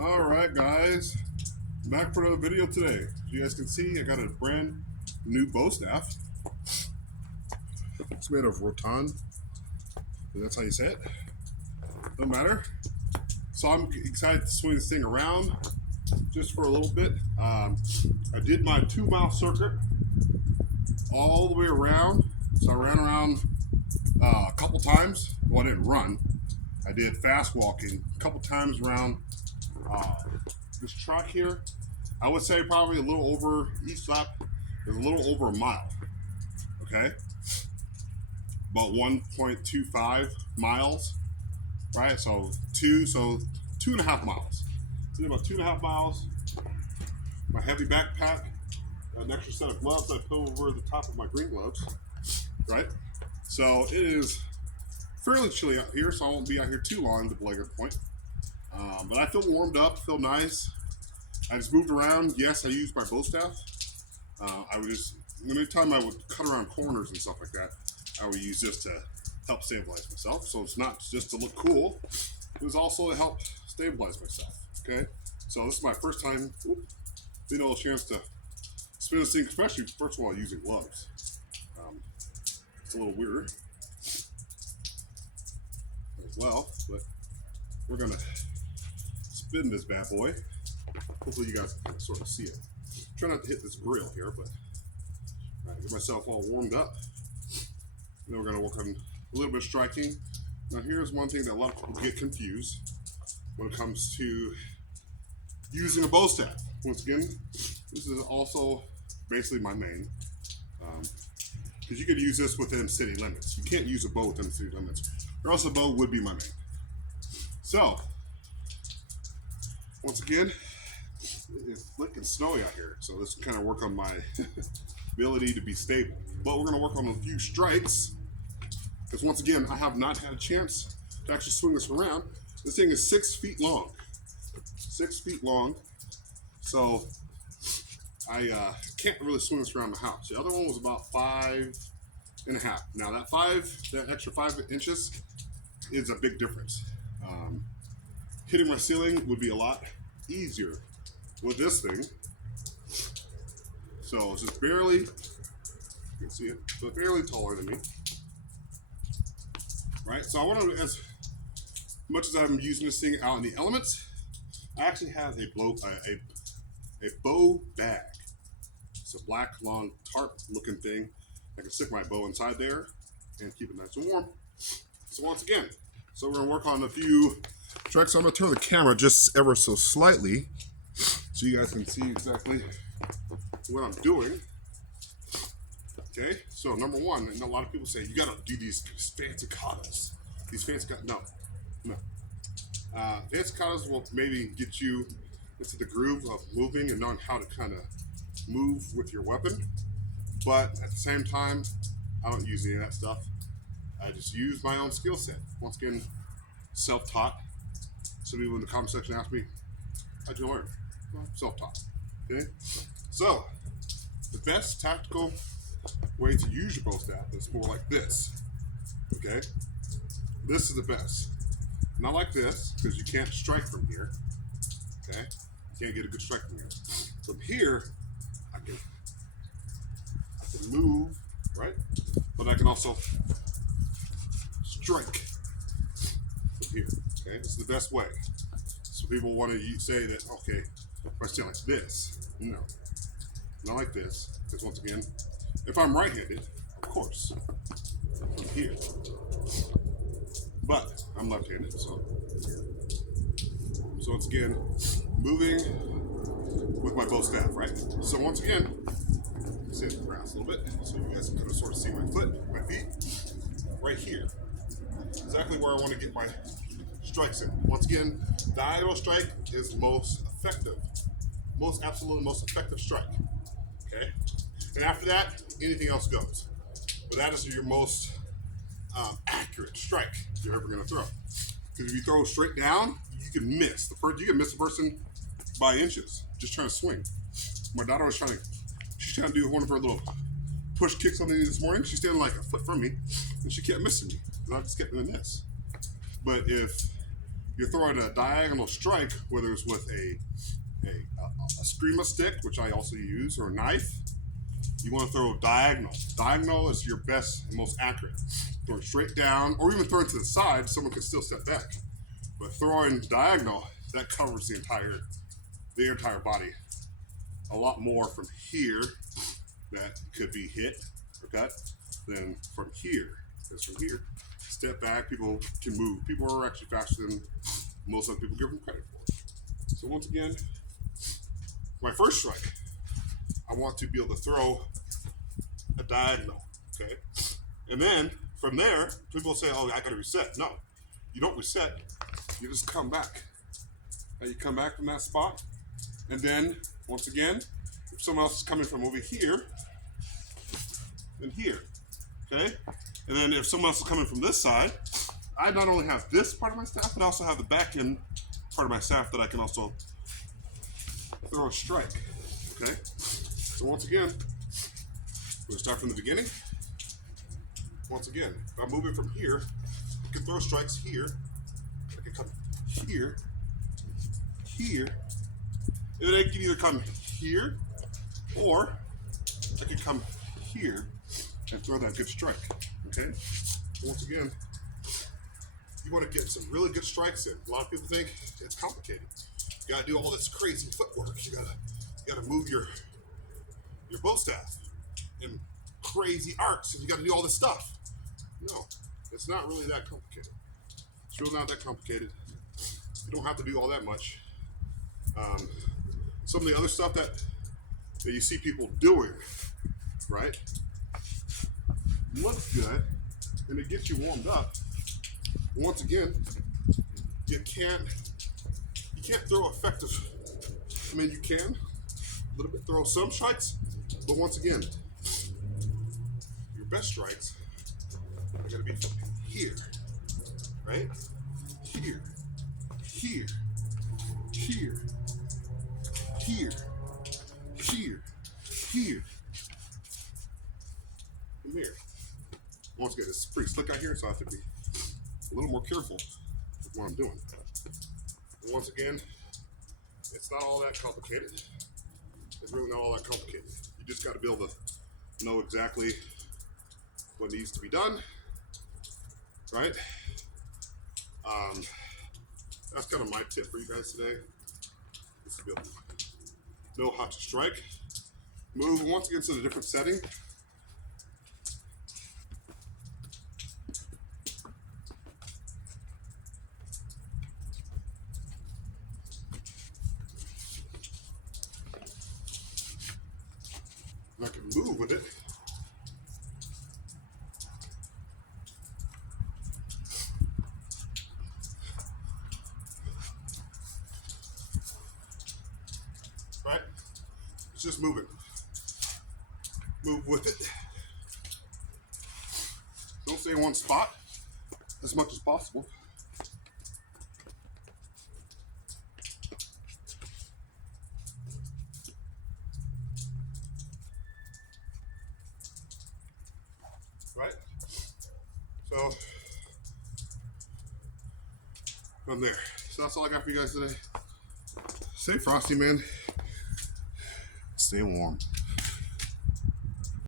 All right, guys, back for another video today. As you guys can see, I got a brand new bow staff. It's made of rattan. That's how you say it. Doesn't matter. So I'm excited to swing this thing around just for a little bit. I did my 2 mile circuit all the way around. So I ran around a couple times. Well, I didn't run. I did fast walking a couple times around this track here. I would say probably a little over, each lap is a little over a mile. Okay, about 1.25 miles, right? So 2.5 miles. So about 2.5 miles. My heavy backpack, an extra set of gloves I put over the top of my green gloves, right? So it is fairly chilly out here, so I won't be out here too long to belabor the point. But I feel warmed up, feel nice. I just moved around. Yes, I used my bow staff. I would just, anytime I would cut around corners and stuff like that, I would use this to help stabilize myself. So it's not just to look cool, it was also to help stabilize myself. Okay, so this is my first time being able a chance to spin this thing, especially first of all using gloves. It's a little weird as well, but we're gonna spin this bad boy. Hopefully you guys can sort of see it. Try not to hit this grill here, but get myself all warmed up. Then we're going to work on a little bit of striking. Now here's one thing that a lot of people get confused when it comes to using a bow staff. Once again, this is also basically my main, because you could use this within city limits. You can't use a bow within city limits, or else a bow would be my main. So, once again, it's slick and snowy out here, so this can kind of work on my ability to be stable. But we're going to work on a few strikes, because once again, I have not had a chance to actually swing this around. This thing is 6 feet long. 6 feet long. So I can't really swing this around the house. The other one was about 5.5. Now that extra 5 inches is a big difference. Hitting my ceiling would be a lot easier with this thing. So it's just barely, you can see it, so it's barely taller than me. Right, so I want to, as much as I'm using this thing out in the elements, I actually have a bow bag. It's a black, long, tarp looking thing. I can stick my bow inside there and keep it nice and warm. So once again, so we're going to work on a few tricks. So I'm going to turn the camera just ever so slightly so you guys can see exactly what I'm doing. Okay, so number one, and a lot of people say you gotta do these fancy katas. These fancy katas, no. Fancy katas will maybe get you into the groove of moving and knowing how to kind of move with your weapon. But at the same time, I don't use any of that stuff. I just use my own skill set. Once again, self-taught. Some people in the comment section ask me, how'd you learn? Well, self-taught. Okay, so the best tactical way to use your bow staff is more like this. Okay, this is the best. Not like this, because you can't strike from here. Okay, you can't get a good strike from here. From here, I can move, right? But I can also strike from here. Okay, this is the best way. So people want to say that, okay, if I stand like this, no, not like this, because once again, if I'm right-handed, of course, from here. But I'm left-handed, so once again, moving with my bow staff, right? So once again, sit the grass a little bit, so you guys can kind of sort of see my feet, right here. Exactly where I want to get my strikes in. Once again, diagonal strike is the most effective, absolute most effective strike. Okay, and after that, anything else goes. But that is your most accurate strike you're ever going to throw. Because if you throw straight down, you can miss the person by inches just trying to swing. My daughter was she's trying to do one of her little push kicks on me this morning. She's standing like a foot from me, and she kept missing me. And I just kept doing this. But if you're throwing a diagonal strike, whether it's with a Screama stick, which I also use, or a knife, you want to throw diagonal. Diagonal is your best and most accurate. Throwing straight down, or even throwing to the side, someone can still step back. But throwing diagonal, that covers the entire body. A lot more from here that could be hit or cut than from here. Because from here, step back, people can move. People are actually faster than most other people give them credit for. So once again, my first strike, I want to be able to throw a diagonal, okay? And then from there, people say, oh, I gotta reset. No, you don't reset, you just come back. Now you come back from that spot, and then, once again, if someone else is coming from over here, then here, okay? And then if someone else is coming from this side, I not only have this part of my staff, but I also have the back end part of my staff that I can also throw a strike, okay? So once again, we'll start from the beginning. Once again, if I'm moving from here, I can throw strikes here. I can come here, here, and then I can either come here, or I can come here and throw that good strike, okay? Once again, you want to get some really good strikes in. A lot of people think it's complicated. You gotta do all this crazy footwork. You gotta move your bow staff in crazy arcs, and you gotta do all this stuff. No, it's not really that complicated. It's really not that complicated. You don't have to do all that much. Some of the other stuff that you see people doing, right, looks good, and it gets you warmed up. Once again, you can't throw effective. I mean, you can a little bit throw some strikes, but once again, your best strikes are going to be here, right? Here, here, here, here, here, here, and here. Once again, it's pretty slick out here, so I have to be a little more careful with what I'm doing. And once again, it's not all that complicated. It's really not all that complicated. You just got to be able to know exactly what needs to be done, right? That's kind of my tip for you guys today. Is to be able to know how to strike, move once again to a different setting. I can move with it. Right? It's just moving. Move with it. Don't stay in one spot as much as possible. Right? So, I'm there. So that's all I got for you guys today. Stay frosty, man. Stay warm.